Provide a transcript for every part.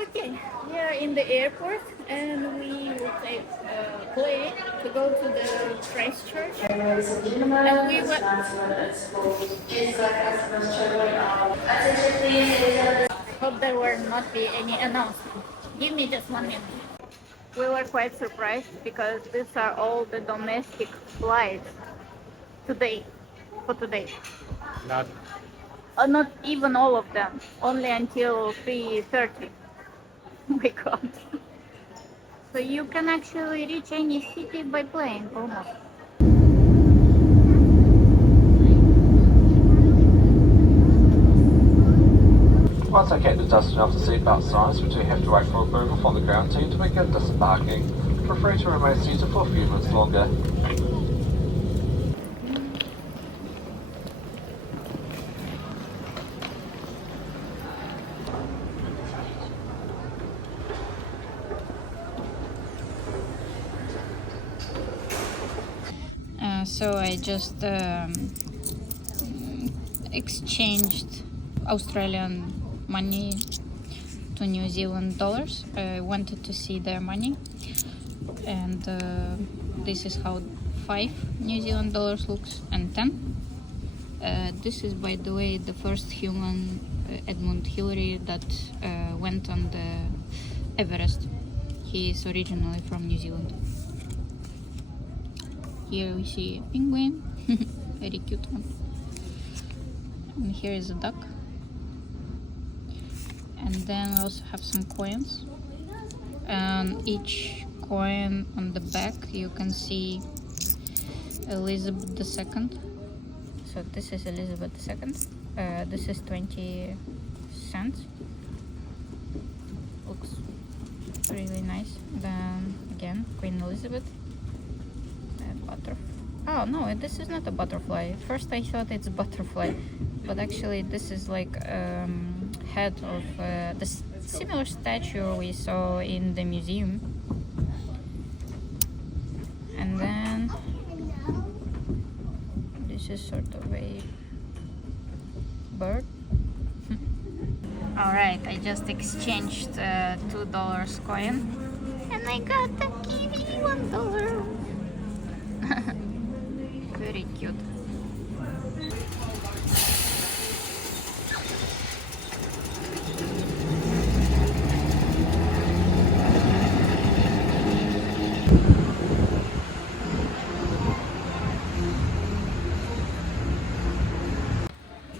Okay, we are in the airport and we will take a plane to go to the Christchurch. And we went. Hope there will not be any announcement. Give me just 1 minute. We were quite surprised because these are all the domestic flights today, for today. Not Not even all of them, only until 3:30. Oh my god. So you can actually reach any city by plane, almost. Once I get the dust enough to seatbelt signs, we do have to wait for approval from the ground team to begin disembarking. Feel free to remain seated for a few minutes longer. So I just exchanged Australian money to New Zealand dollars. I wanted to see their money, and this is how 5 New Zealand dollars looks, and 10. This is, by the way, the first human, Edmund Hillary, that went on the Everest. He is originally from New Zealand. Here we see a penguin, very cute one. And here is a duck. And then we also have some coins. And each coin on the back you can see Elizabeth II. So this is Elizabeth II. This is 20 cents. Looks really nice. Then again, Queen Elizabeth. Oh no, this is not a butterfly. First I thought it's a butterfly, but actually this is like head of the similar statue we saw in the museum. And then this is sort of a bird. Alright, I just exchanged $2 coin and I got the kiwi $1. Very cute.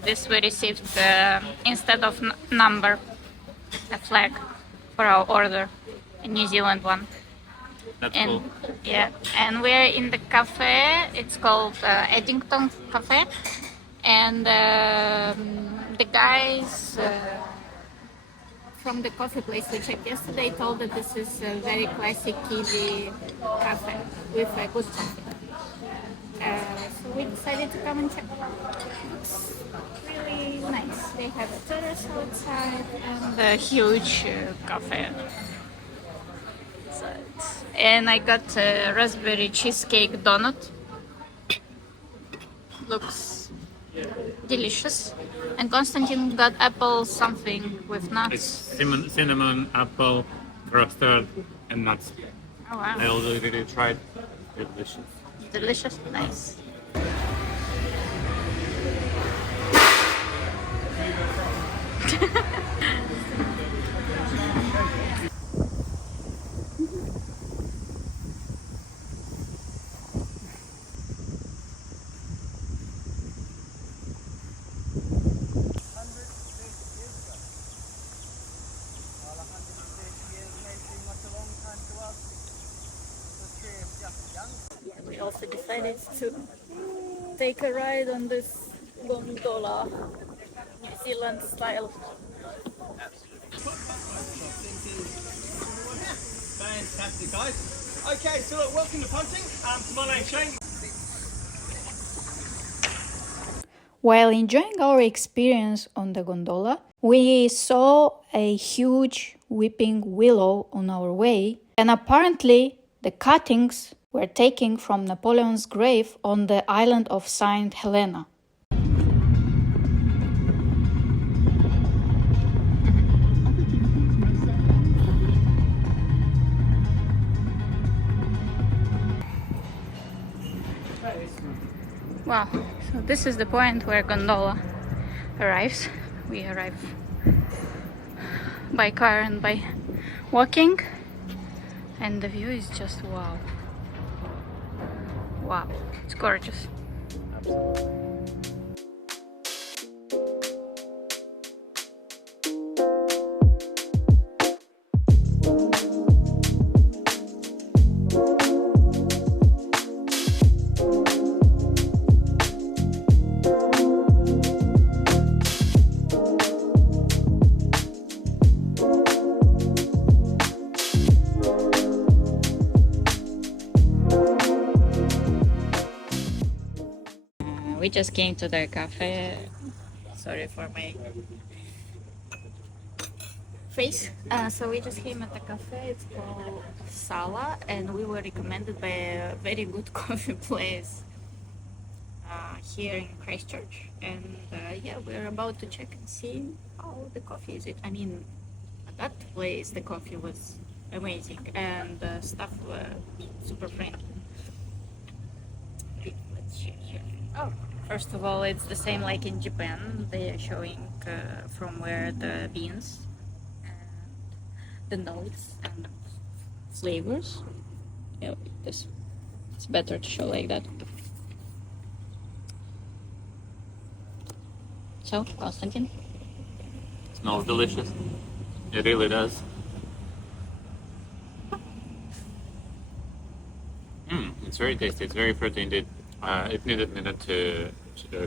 This we received instead of number, a flag for our order, a New Zealand one. that's And cool. yeah, and we're in the cafe. It's called Eddington Cafe, and the guys from the coffee place we checked yesterday told that this is a very classic Kiwi cafe with a good coffee. So we decided to come and check. Looks really nice. They have a terrace outside and a huge cafe. And I got a raspberry cheesecake donut. Looks delicious. And Konstantin got apple something with nuts. It's cinnamon, apple, custard, and nuts. Oh wow. I already tried. Delicious. Delicious, nice. We also decided to take a ride on this gondola, New Zealand style. Fantastic, guys. Okay, so look, welcome to Punting. My name's Shane. While enjoying our experience on the gondola, we saw a huge weeping willow on our way, and apparently the cuttings were taken from Napoleon's grave on the island of Saint Helena. Wow, so this is the point where gondola arrives. We arrive by car and by walking, and the view is just wow. Wow, it's gorgeous. We just came to the cafe. Sorry for my face. So we just came at the cafe. It's called Sala, and we were recommended by a very good coffee place here in Christchurch. And yeah, we're about to check and see how the coffee is. I mean, at that place the coffee was amazing, and the staff were super friendly. Let's check here. Oh. First of all, it's the same like in Japan. They are showing from where the beans and the notes and flavors. Yeah, it's better to show like that. So, Konstantin? Smells delicious. It really does. It's very tasty. It's very fruity indeed. It needed to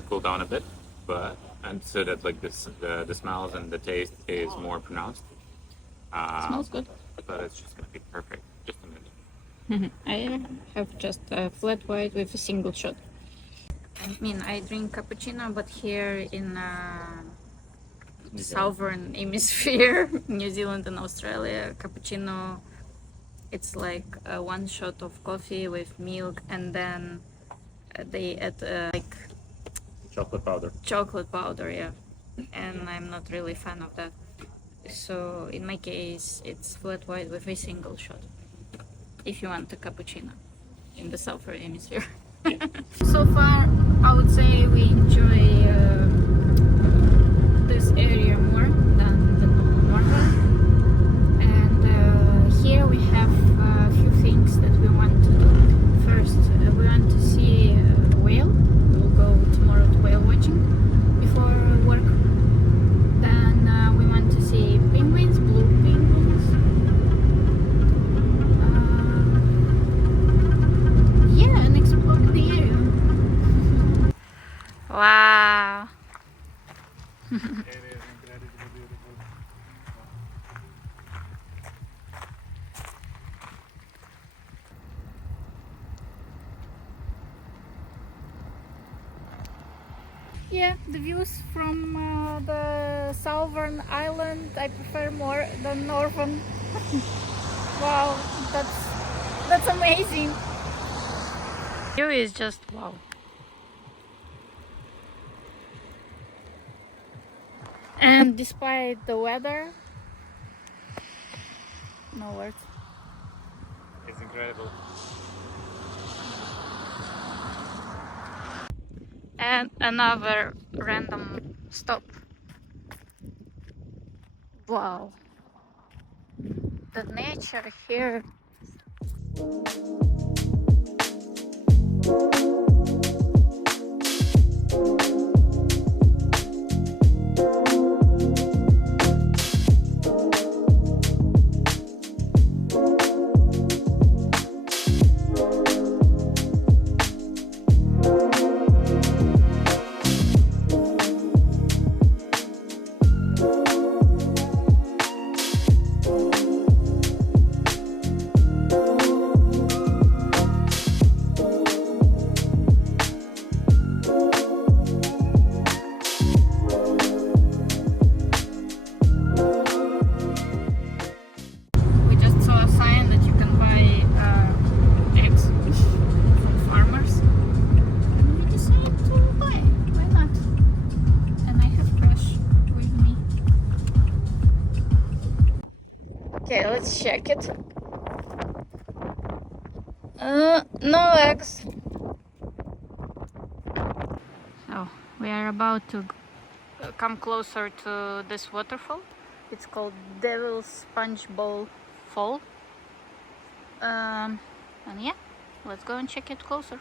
cool down a bit, but and so that like this the smells and the taste is more pronounced. Smells good. But it's just gonna be perfect. Just a minute. I have just a flat white with a single shot. I mean, I drink cappuccino, but here in the southern hemisphere, New Zealand and Australia, cappuccino, it's like one shot of coffee with milk, and then they add like chocolate powder, yeah, and I'm not really a fan of that. So in my case, it's flat white with a single shot, if you want a cappuccino in the southern hemisphere. So far, I would say we enjoy this area more than the northern, and here we have a few things that we want to do. First, we want to see a whale. We'll go tomorrow to whale watching before work. Then we want to see penguins, blue penguins. Yeah, and explore the area. Wow. Yeah, the views from the southern island I prefer more than northern. Wow, that's amazing. View is just wow. And despite the weather, no words. It's incredible. And another random stop. Wow. The nature here. Okay, let's check it. No eggs. We are about to come closer to this waterfall. It's called Devil's Sponge Bowl Fall. And yeah, let's go and check it closer.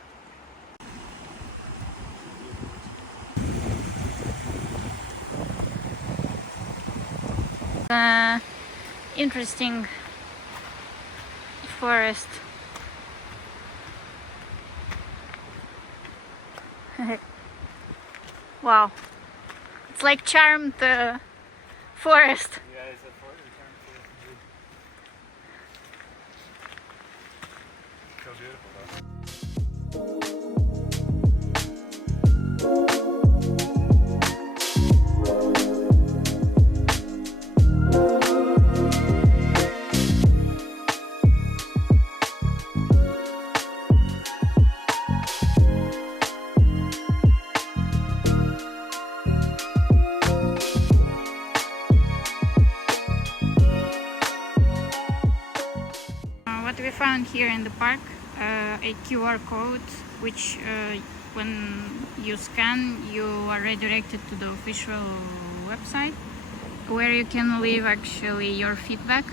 Interesting forest. Wow, it's like charmed forest. Yeah, it's a forest. So beautiful though. What we found here in the park, a QR code which when you scan you are redirected to the official website where you can leave actually your feedback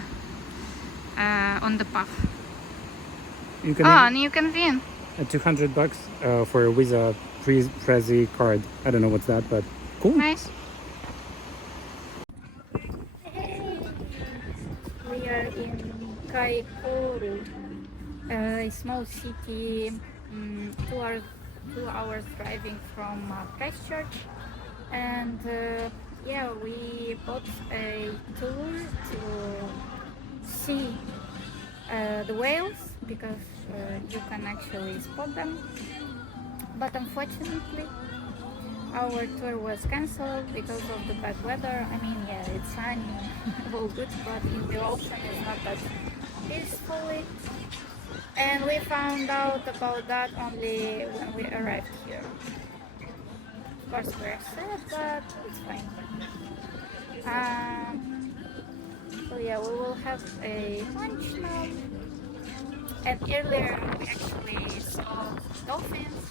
on the path. You can Oh, new convene. $200 for a Visa Prezi card. I don't know what's that, but cool. Nice. We are in Kaikoura, a small city, 2 hours driving from Christchurch, and yeah, we bought a tour to see the whales because you can actually spot them, but unfortunately our tour was cancelled because of the bad weather. I mean, yeah, it's sunny, all good, but in the ocean it's not that peacefully. And we found out about that only when we arrived here. Of course, we're sad, but it's fine. So yeah, we will have a lunch now. And earlier we actually saw dolphins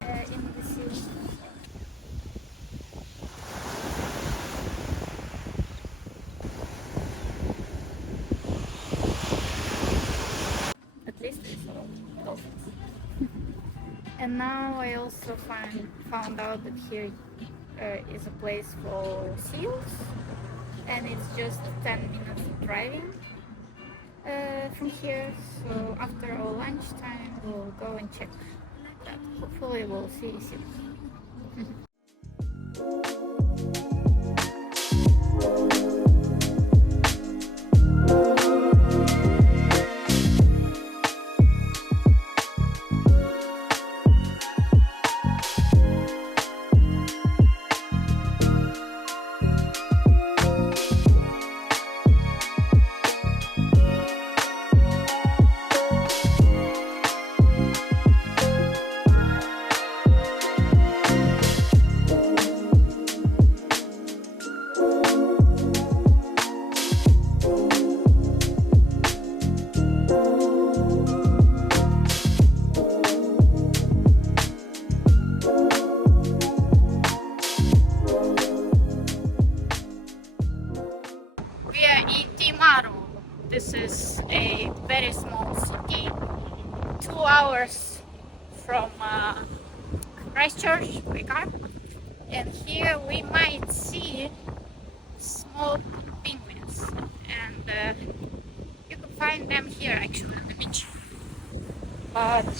in the sea. At least we saw dolphins. And now I also found out that here is a place for seals, and it's just 10 minutes driving from here. So after our lunchtime we'll go and check that. Hopefully we'll see seals. We are in Timaru. This is a very small city, 2 hours from Christchurch by car. And here we might see small penguins, and you can find them here actually on the beach. But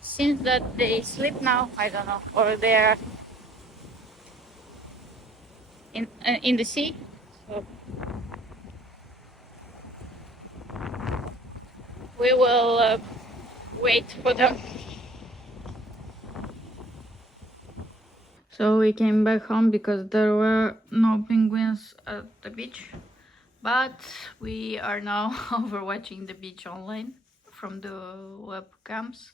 seems that they sleep now, I don't know, or they're in the sea. So we will wait for them. So we came back home because there were no penguins at the beach, but we are now overwatching the beach online from the webcams.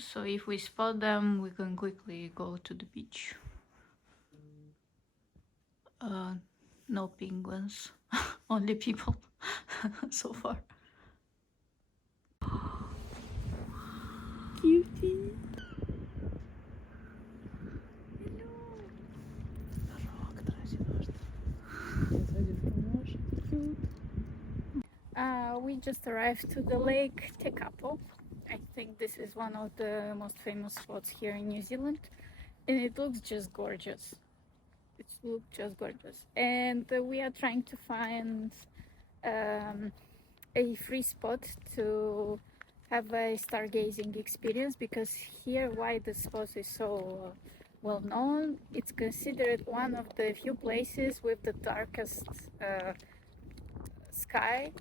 So if we spot them, we can quickly go to the beach. No penguins, only people so far. cutie. We just arrived to the Lake Tekapo. I think this is one of the most famous spots here in New Zealand, and it looks just gorgeous. It looks just gorgeous, and we are trying to find a free spot to have a stargazing experience, because here, why the spot is so well known, it's considered one of the few places with the darkest sky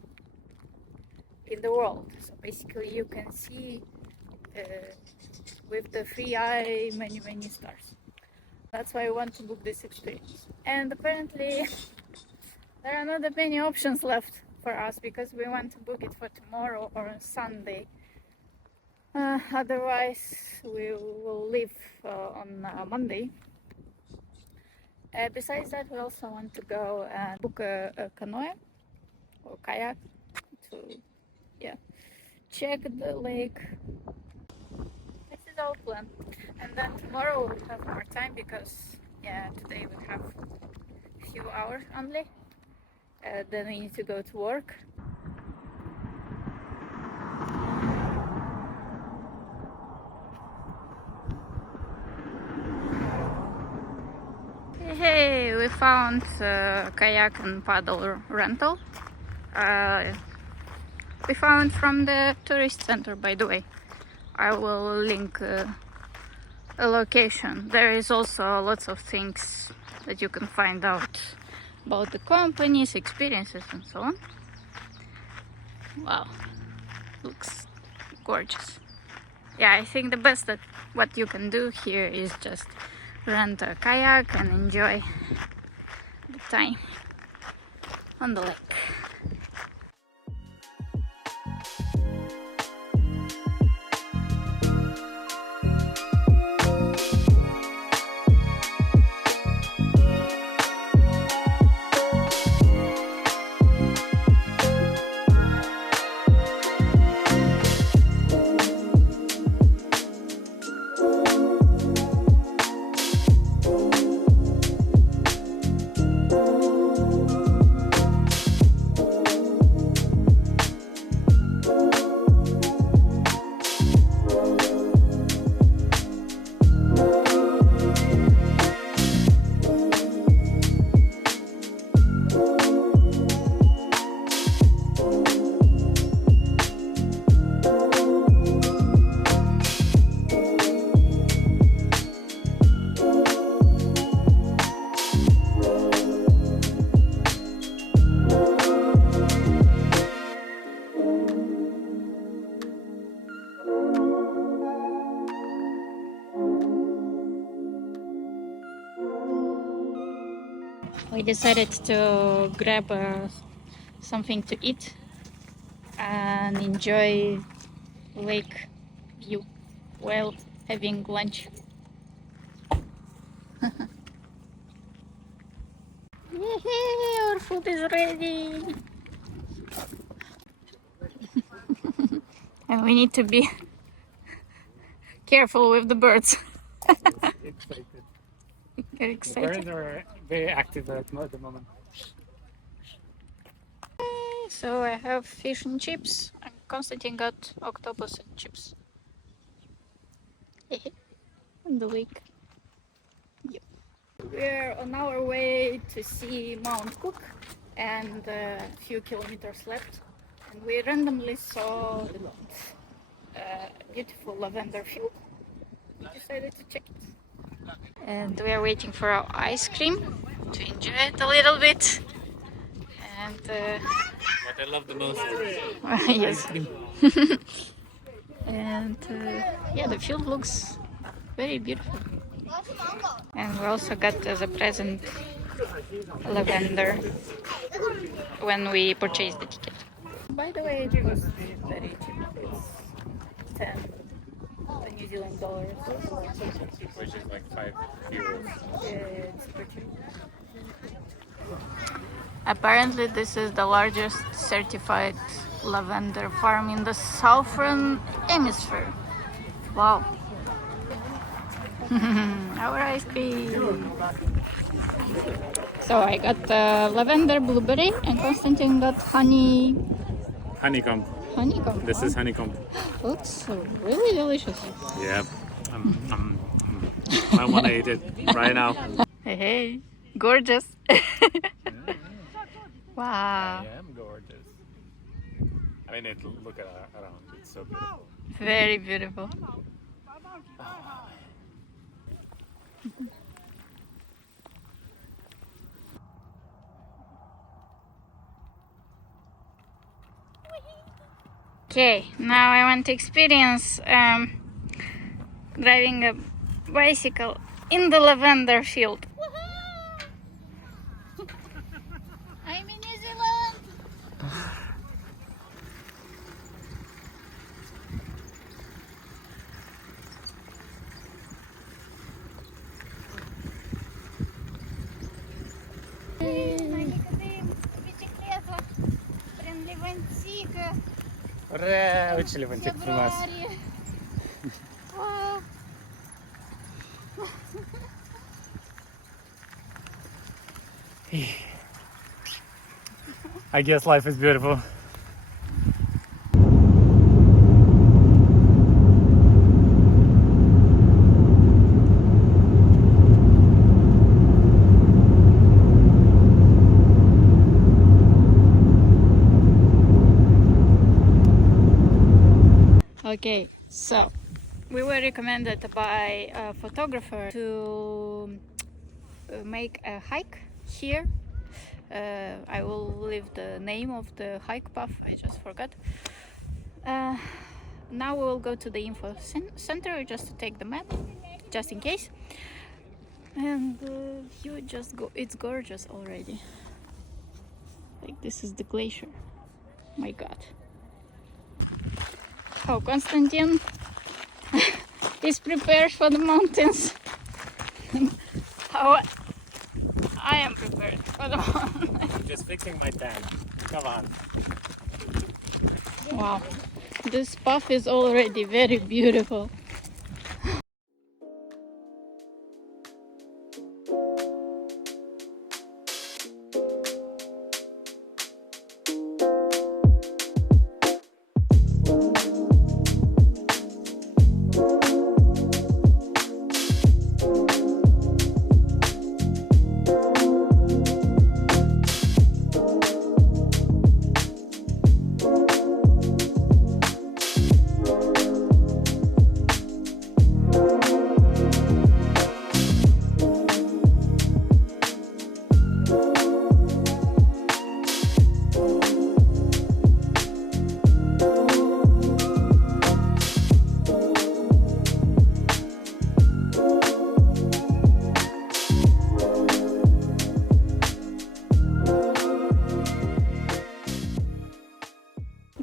in the world. So basically you can see with the free eye many stars. That's why I want to book this experience. And apparently there are not that many options left for us, because we want to book it for tomorrow or Sunday. Otherwise we will leave on Monday. Besides that, we also want to go and book a canoe or kayak to check the lake. This is our plan. And then tomorrow we'll have more time, because today we have a few hours only. Then we need to go to work. Hey, we found kayak and paddle rental. We found from the tourist center, by the way. I will link a location. There is also lots of things that you can find out about the companies, experiences, and so on. Wow, looks gorgeous. Yeah, I think the best that what you can do here is just rent a kayak and enjoy the time on the lake. We decided to grab something to eat and enjoy lake view while having lunch. Yay, our food is ready! And we need to be careful with the birds. Very excited. The birds are very active at the moment. So I have fish and chips, and Konstantin got octopus and chips. On the lake. Yep. We're on our way to see Mount Cook, and a few kilometers left. And we randomly saw a beautiful lavender field. We decided to check it. And we are waiting for our ice cream to enjoy it a little bit. And What I love the most. yes. And yeah, the field looks very beautiful. And we also got as a present lavender when we purchased the ticket. By the way, it was very cheap. It's 10 New Zealand dollars. Which is like €5. Yeah, it's super cheap. Apparently this is the largest certified lavender farm in the southern hemisphere. Wow. Our ice cream. So I got lavender blueberry and Konstantin got Honeycomb. honeycomb. This is honeycomb. Looks really delicious. Yeah. I want to eat it right now. Hey, gorgeous. Wow. I am gorgeous. I mean, look around. It's so beautiful. Very beautiful. Okay, now I want to experience driving a bicycle in the lavender field. I'm in New Zealand. Bicicleta, prin Levantică, Uра! Uite Levantic frumos! februarie. Wow. I guess life is beautiful. Okay, so we were recommended by a photographer to make a hike here. I will leave the name of the hike path, I just forgot. Now we will go to the info center just to take the map, just in case. And you just go, it's gorgeous already. Like, this is the glacier. My god. How Konstantin is prepared for the mountains. How I am prepared for the mountains. I'm just fixing my tent. Come on. Wow, this path is already very beautiful.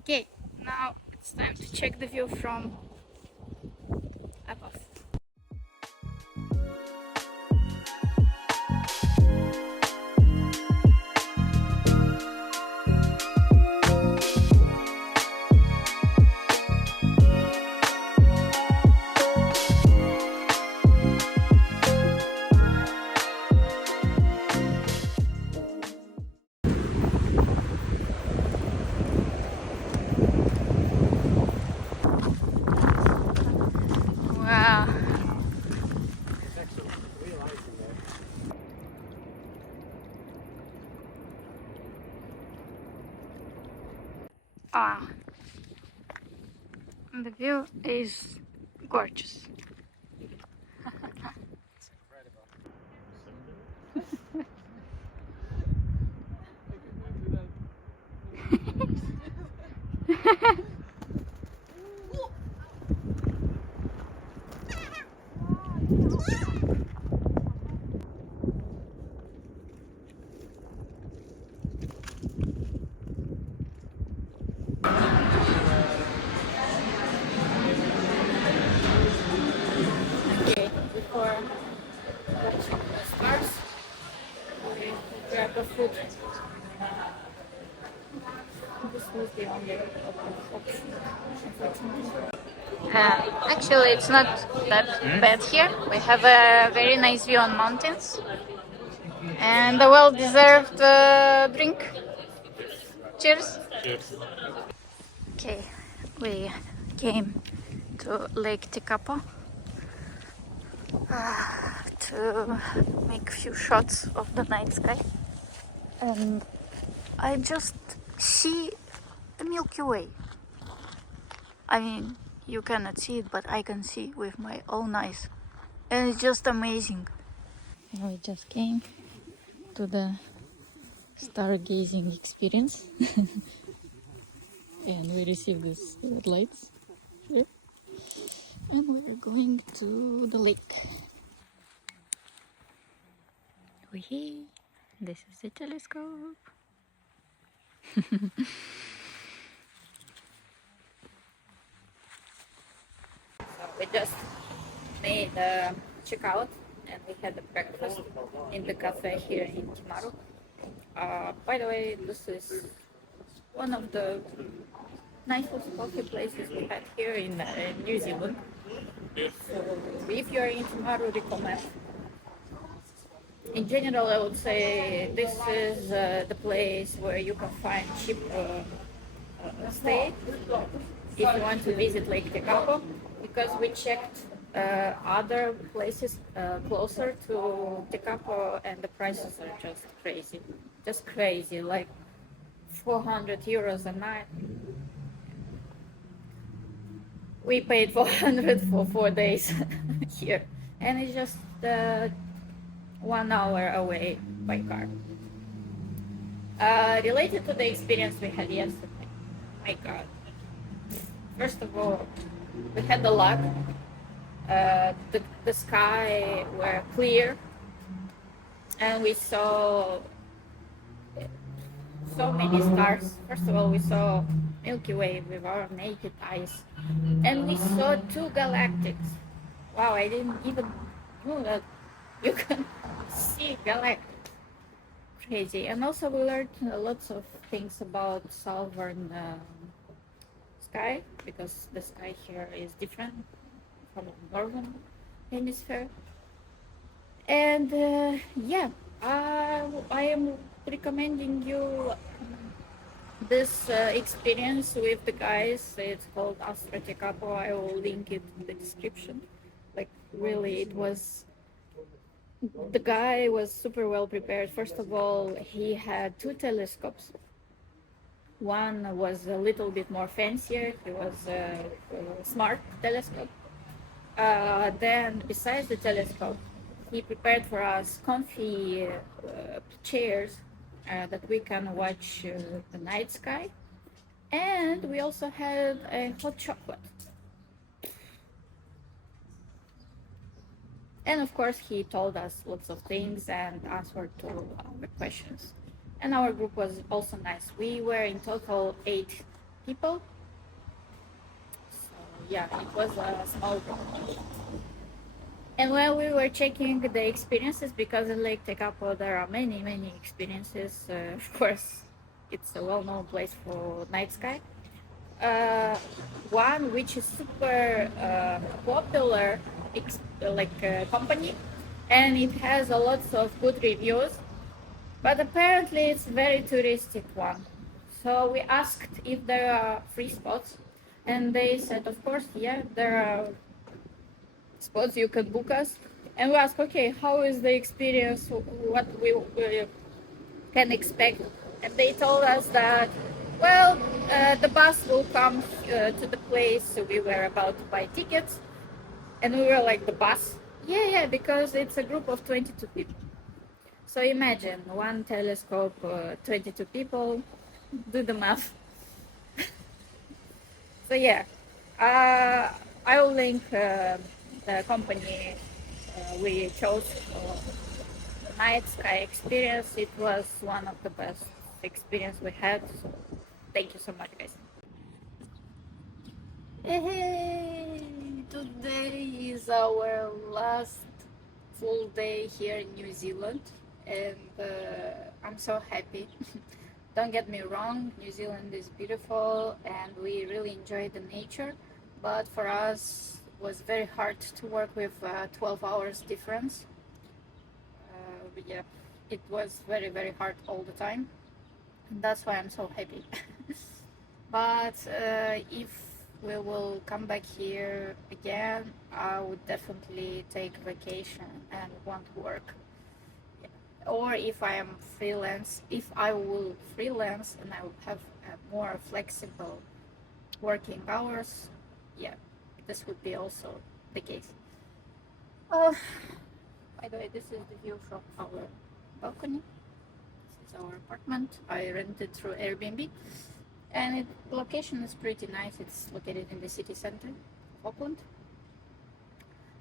Okay, now it's time to check the view from above. Wow. It's actually real ice in there. Ah, the view is gorgeous. It's incredible. Okay, before watching the stars, we grab a food. This was the only option, unfortunately. Actually, it's not that bad here. We have a very nice view on mountains and a well-deserved drink. Cheers. Cheers. Okay, we came to Lake Tekapo to make a few shots of the night sky, and I just see the Milky Way. I mean, you cannot see it, but I can see with my own eyes, and it's just amazing. And we just came to the stargazing experience, and we received these red lights here, and we're going to the lake. Wee! This is the telescope. We just made a checkout and we had a breakfast in the cafe here in Timaru. By the way, this is one of the nicest coffee places we had here in New Zealand. So if you're in Timaru, recommend. In general, I would say this is the place where you can find cheap stay if you want to visit Lake Tekapo, because we checked other places closer to Tekapo and the prices are just crazy, like 400 euros a night. We paid 400 for 4 days here, and it's just 1 hour away by car. Related to the experience we had yesterday, my God. First of all, we had the luck. The sky were clear, and we saw so many stars. First of all, we saw Milky Way with our naked eyes, and we saw 2 galactics. Wow, I didn't even know that you can see galactics. Crazy. And also we learned lots of things about southern sky, because the sky here is different from the northern hemisphere. And yeah, I am recommending you this experience with the guys. It's called Astra Tekapo. I will link it in the description. Like, really, it was, the guy was super well prepared. First of all, he had 2 telescopes. One was a little bit more fancier. He was a smart telescope. Then, besides the telescope, he prepared for us comfy chairs that we can watch the night sky. And we also had a hot chocolate. And of course, he told us lots of things and answered to our questions. And our group was also nice. We were in total 8 people. So yeah, it was a small group. And when we were checking the experiences, because in Lake Tekapo there are many experiences, of course it's a well-known place for night sky. One which is super popular company, and it has a lot of good reviews, but apparently it's very touristic one. So we asked if there are free spots, and they said, of course, yeah, there are spots, you can book us. And we asked, okay, how is the experience, what we can expect? And they told us that, well, the bus will come to the place. So we were about to buy tickets, and we were like, the bus? Yeah, because it's a group of 22 people. So imagine, 1 telescope, 22 people, do the math. So yeah, I will link the company we chose for the night sky experience. It was one of the best experience we had. So thank you so much, guys. Hey, today is our last full day here in New Zealand, and I'm so happy. Don't get me wrong, New Zealand is beautiful and we really enjoy the nature, but for us it was very hard to work with 12 hours difference. But yeah, it was very hard all the time, and that's why I'm so happy. But if we will come back here again, I would definitely take vacation and want to work. Yeah. Or if I am freelance, if I will freelance and I will have more flexible working hours, yeah, this would be also the case. By the way, this is the view from our balcony. This is our apartment. I rented through Airbnb, and location is pretty nice. It's located in the city center of Auckland.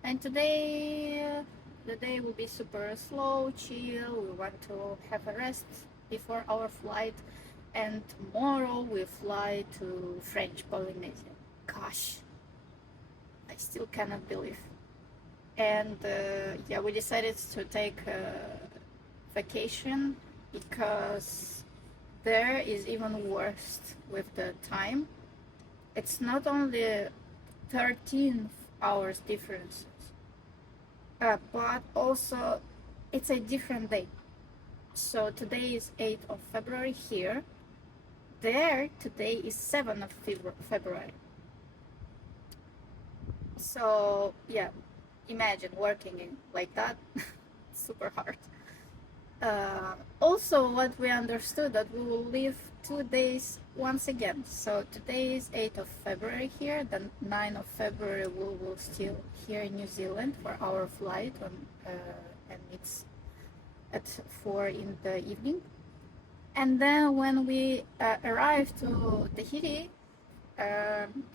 And today, the day will be super slow, chill. We want to have a rest before our flight, and tomorrow we fly to French Polynesia. Gosh, I still cannot believe. And yeah, we decided to take a vacation because there is even worse with the time. It's not only 13 hours differences, but also it's a different day. So today is 8th of February here. There, today is 7th of February. So yeah, imagine working in like that. Super hard. Also, what we understood that we will leave 2 days once again. So today is 8th of February here, then 9th of February we will still here in New Zealand for our flight on, and it's at 4 in the evening. And then when we arrive to Tahiti,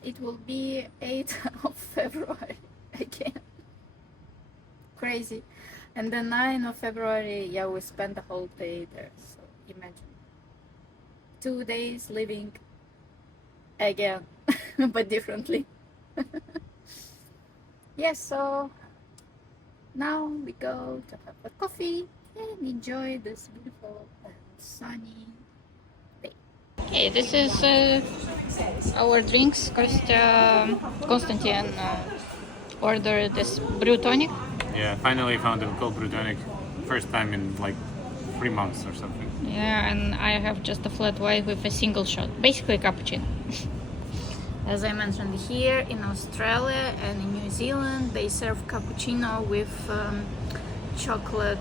it will be 8th of February again. Crazy. And then 9th of February, yeah, we spent the whole day there. So imagine 2 days living again, but differently. Yes, so now we go to have a coffee and enjoy this beautiful and sunny day. Okay, this is our drinks. Konstantin ordered this brew tonic. Yeah, finally found a cold brew tonic. First time in like 3 months or something. Yeah, and I have just a flat white with a single shot, basically a cappuccino. As I mentioned, here in Australia and in New Zealand, they serve cappuccino with chocolate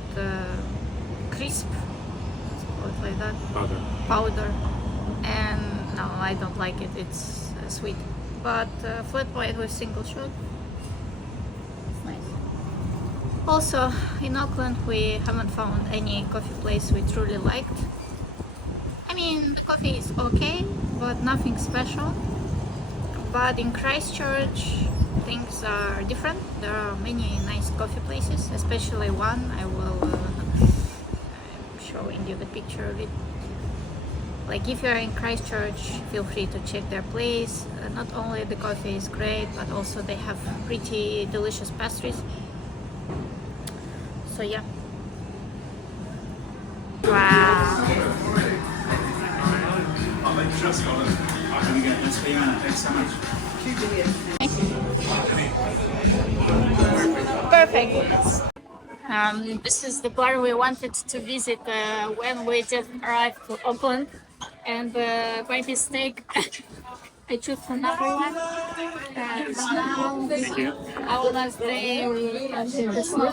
crisp, like that. Powder. And no, I don't like it. It's sweet. But flat white with single shot. Also, in Auckland, we haven't found any coffee place we truly liked. I mean, the coffee is okay, but nothing special. But in Christchurch, things are different. There are many nice coffee places, especially one. I will I'm showing you the picture of it. Like, if you're in Christchurch, feel free to check their place. Not only the coffee is great, but also they have pretty delicious pastries. So yeah. Wow. Perfect. This is the bar we wanted to visit when we just arrived to Auckland, and by mistake I chose another one. And now, Thank you. our last day, we will do the snow.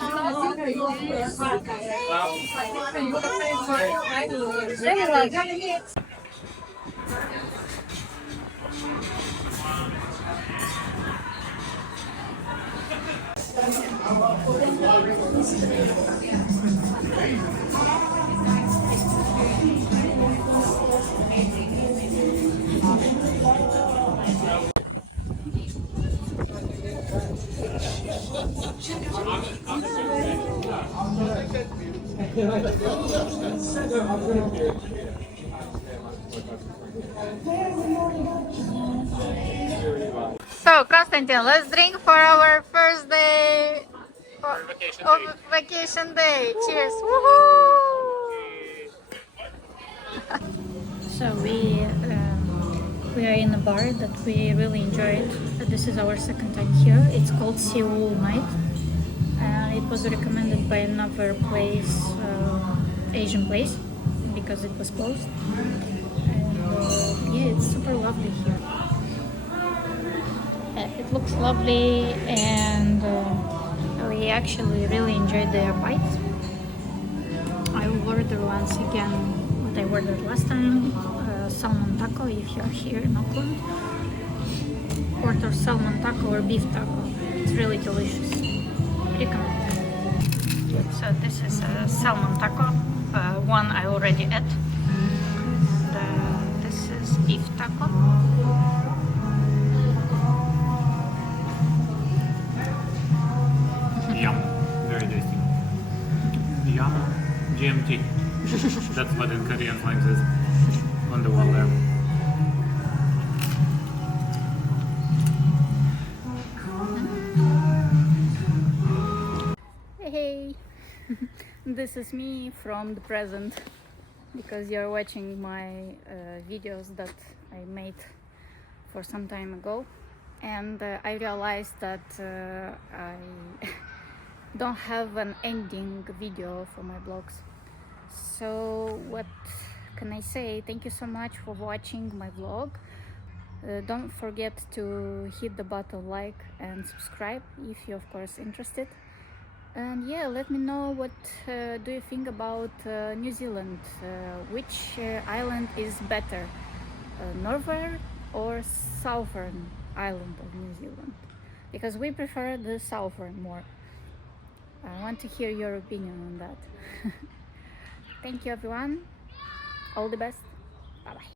So, Konstantin, let's drink for our first day of vacation day. Cheers! Woohoo! So we are in a bar that we really enjoyed. This is our second time here. It's called Seoul Night. It was recommended by another place, Asian place, because it was closed. And yeah, it's super lovely here. It looks lovely, and we actually really enjoyed the bites. I will order once again what I ordered last time, salmon taco if you are here in Auckland. Order salmon taco or beef taco. It's really delicious. Recommend. So this is a salmon taco, one I already ate. This is beef taco. Yum, very tasty. Yum, GMT. That's what in Korean slang is on the wall there. Hey, this is me from the present, because you're watching my videos that I made for some time ago, and I realized that I don't have an ending video for my vlogs. So what can I say? Thank you so much for watching my vlog. Don't forget to hit the button like and subscribe if you're of course interested. And yeah, let me know what do you think about New Zealand. Which island is better, northern or southern island of New Zealand? Because we prefer the southern more. I want to hear your opinion on that. Thank you everyone, all the best, bye bye.